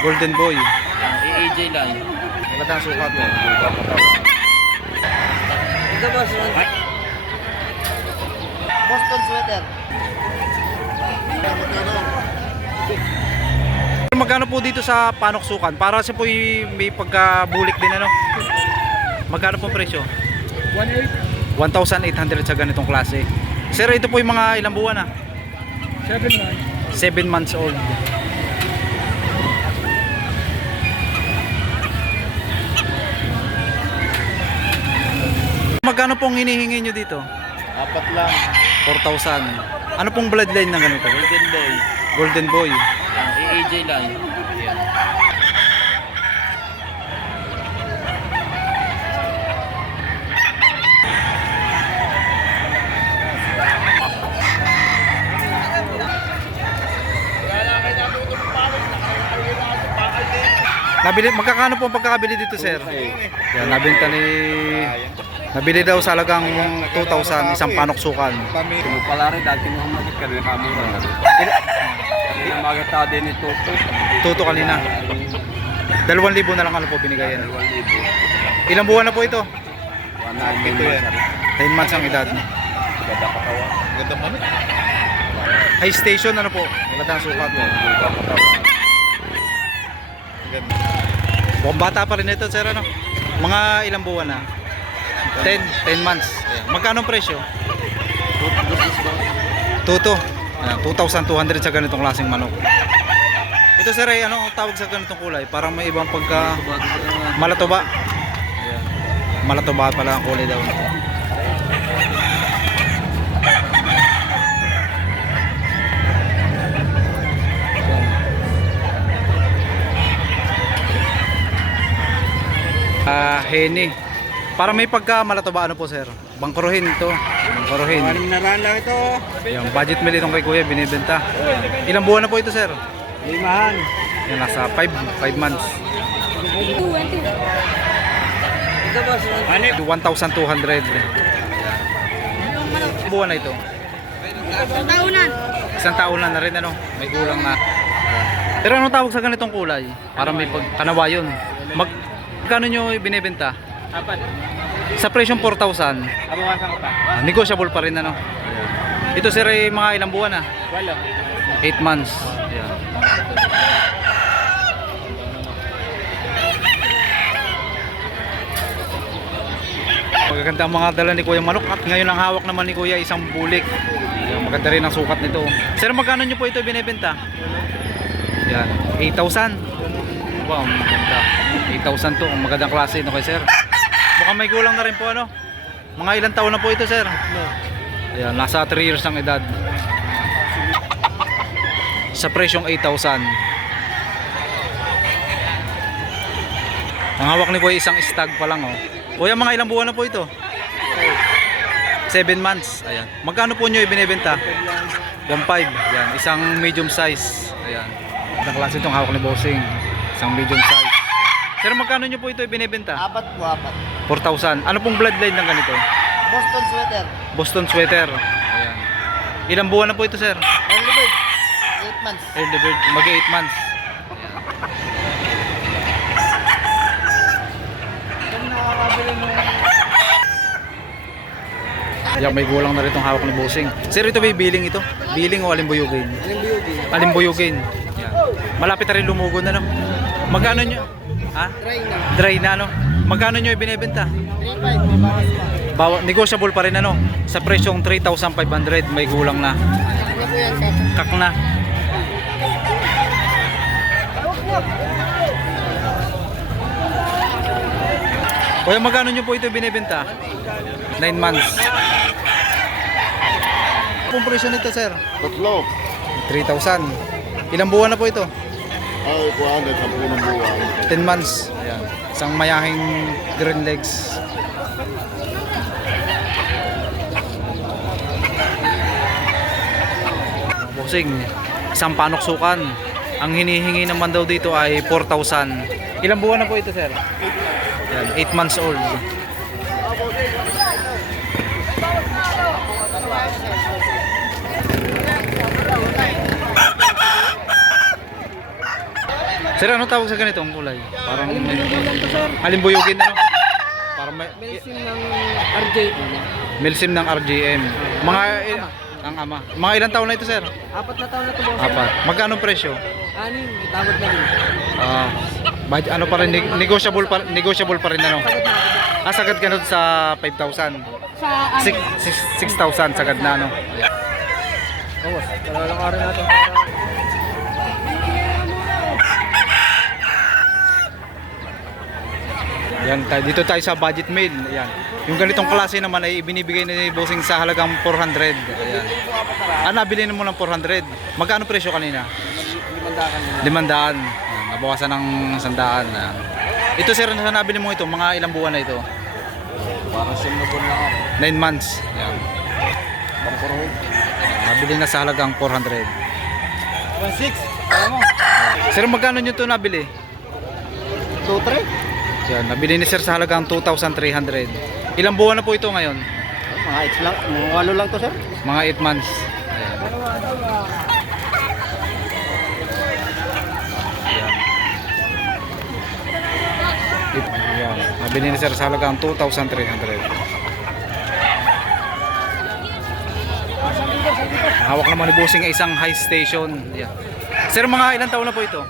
Golden Boy. AJ lang. Magandang sukat eh. Ito boss, Boston sweater. Magkano po dito sa panoksukan? Para siya po may pagkabulik din ano? Magkano po presyo? 1,800 sa ganitong klase. Sir, ito po yung mga ilang buwan na? 7 months. 7 months old. Magkano pong hinihingi nyo dito? Apat lang. 4,000. Ano pong bloodline ng ganito? Golden boy. Golden Boy. AJ lang. Magkakano po ang pagkakabili dito, sir? Yan, nabili daw sa halagang 2,000 isang panoksukan. Pala rin dati mo magit ka rin kamura na rin. Hindi na magita din ito. Tuto kanina. 2,000 na lang ano po binigayan. 2,000. Ilang buwan na po ito? 1,900. 10 months ang edad. Ganda katawa. Ganda manok. High station ano po? Magandang sukat. Ganda katawa. Mukhang bata pa rin ito, sir, ano? Mga ilang buwan na? 10 months. Ayan. Magkano ang presyo? Tuto. 2,200 sa ganitong klaseng manok. Ito, sir, ay ano ang tawag sa ganitong kulay? Parang may ibang pagka malatoba. Ayan. Malatoba pala ang kulay daw nito. Heni. Para may pagka malatoba ano po, sir? Bangkuruhin ito. Bangkuruhin. Naran lang ito. Yung budget meal itong kay kuya binibenta. Ilang buwan na po ito, sir? 5. Yan, nasa 5 months. Ito boss, 1,200. Buwan na ito. Isang taon na rin ano. May kulang na. Pero anong tawag sa ganitong kulay? Para may pagkanawayon. Magkano nyo binibenta? Apat. Sa presyong 4,000. Abawasan ko pa. Negotiable pa rin ano. Ito, sir, ay mga ilang buwan na? 8 months. Ayan. Magaganda ang mga dala ni Kuya Manok at ngayon ang hawak naman ni Kuya isang bulik. Ayan, maganda rin ang sukat nito. Sir, magkano nyo po ito binibenta? Yan, 8,000. Wow, maganda. 8,000 to, ang magandang klase ito kay sir. Mukhang may kulang na rin po ano. Mga ilang taon na po ito, sir? Ayan, nasa 3 years ang edad. Sa presyong 8,000. Ang hawak ni Kuya isang stag pa lang oh. Kuya, mga ilang buwan na po ito? 7 months. Ayan. Magkano po nyo ibinebenta? 1,500. Ayan, isang medium size. Ayan. Ang klase itong hawak ni Bossing. Isang medium size. Sir, magkano nyo po ito ibinebenta? apat po, apat. 4,000. Ano pong bloodline ng ganito? Boston sweater. Boston sweater. Ayan. Ilang buwan na po ito, sir? Early bird. 8 months. Early bird. Mag-8 months. Ayan, may gulang na rin itong hawak ni Bossing. Sir, ito may billing ito? Billing o alimbuyugin? Alimbuyugin. Ayan. Malapit na rin lumugod na no? Magkano nyo? Ha? Try na. Dry na no? Magkano nyo ibinebenta? 3.5, may bawas pa. Negotiable pa rin ano? Sa presyong 3,500 may gulang na. Ano po yan, sir? Kak na. Kuya, magkano nyo po ito binibenta? 9 months. Ang presyo nito, sir? Tatlo. 3,000. Ilang buwan na po ito? Ay, kuhaan din sa punong buwan. 10 months. Ayan. Isang mayahing green legs. Bossing, isang panoksukan. Ang hinihingi naman daw dito ay 4,000. Ilang buwan na po ito, sir? Ayan, 8 months old. Sir, ano tawag sa ganitong kulay? Parang Alimbuyugin lang to, sir. alimbuyugin na, no? Parang may Belsim ng RJ. milsim ng RGM. Mga ang ama. Mga ilang taon na ito, sir? 4 na taon na to, boss. Apat. Magkano presyo? Anim, may tawad na rin. Ah, ano pa rin negotiable pa rin ano. Sagad ka nun sa 5,000. Sa 6,000 sagad na ano. Oh, boss. Palalakarin natin. Yan, dito tayo sa budget mail. Ayan. Yung ganitong klase naman ay ibinibigay ni Bossing sa halagang 400. Ayan. Nabili mo ng 400. Magkano presyo kanina? 500. Ayan, nabawasan ng 100. Ayan. Ito sir, na nabili mo ito, mga ilang buwan na ito? Parang simnabon lang ako. 9 months. Ayan. Nabili na sa halagang 400. 1.6. Alam mo. Sir, magkano nyo ito nabili? 2-3. Yan, nabili ni sir sa halagang 2,300. Ilang buwan na po ito ngayon? Mga 8 lang. Mga 8 lang to, sir. Mga 8 months. Ayan. Ayan. Nabili ni sir sa halagang 2,300. Hawak naman ni Bossing ay isang high station. Ayan. Sir, mga ilang taon na po ito?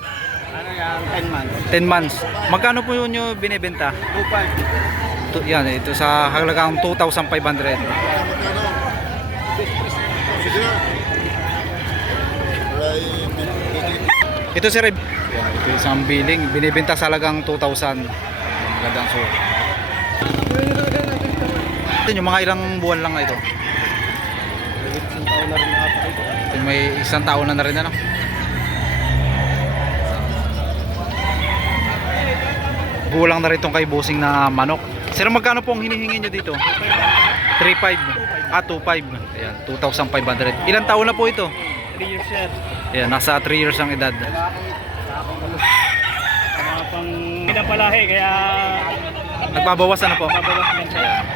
Ano yan? 10 months. 10 months. Magkano po yun yung binibenta? 2.5. Yan, ito sa halagang 2,500. Sige na. Ito sir, yan, ito isang billing, binibenta sa halagang 2,000. Magandang suot. Ito yung mga ilang buwan lang na ito. Isang taon na rin ata ito. May isang taon na rin ano. Gulang na rin itong kay Bossing na manok. Sir, magkano po ang hinihingi nyo dito? 3,500. 2,500. Ayan, 2,500. Ilang taon na po ito? 3 years, sir. Ayan, nasa 3 years ang edad. Mga pang pinapalahi, kaya Nagbabawas na po babawas lang siya.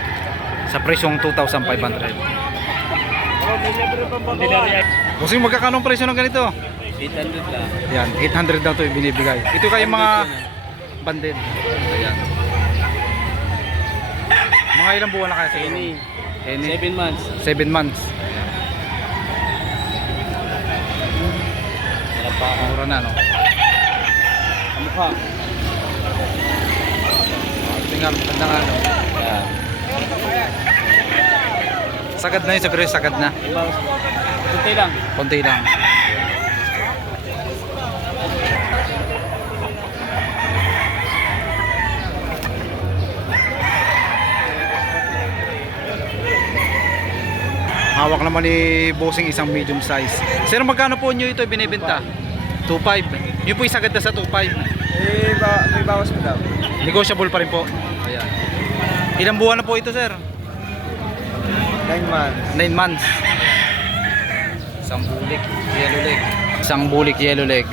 sa presyong 2,500. Oh, may libre pang babawas. Bossing, magkakano ang presyo ng ganito? 800 lang. Ayan, 800 daw ito ibinibigay. Ito kayo mga banded. Ayan. Mga ilang buwan na kaya sa inyo? 7 months. 7 months. Mura na, no? Kamukha. Tingnan, maganda nga, no? Yan. Sagad na yun, sabi rin, sagad na. Kunti lang. Konti lang. Hawak naman ni Bossing isang medium size. Sir, magkano po nyo ito binibenta? 2,500. Yun po isagad na sa 2,500. May bawas mo daw. Negotiable pa rin po. Ayan. Ilang buwan na po ito, sir? 9 months. 9 months. Isang bulik, yellow leg. Isang bulik, yellow leg.